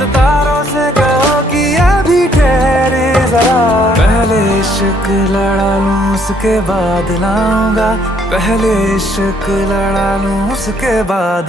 चांद तारों से कहो कि अभी ठहरे जरा। पहले इश्क लड़ा लूं उसके बाद लाऊंगा, पहले इश्क लड़ा लूं उसके बाद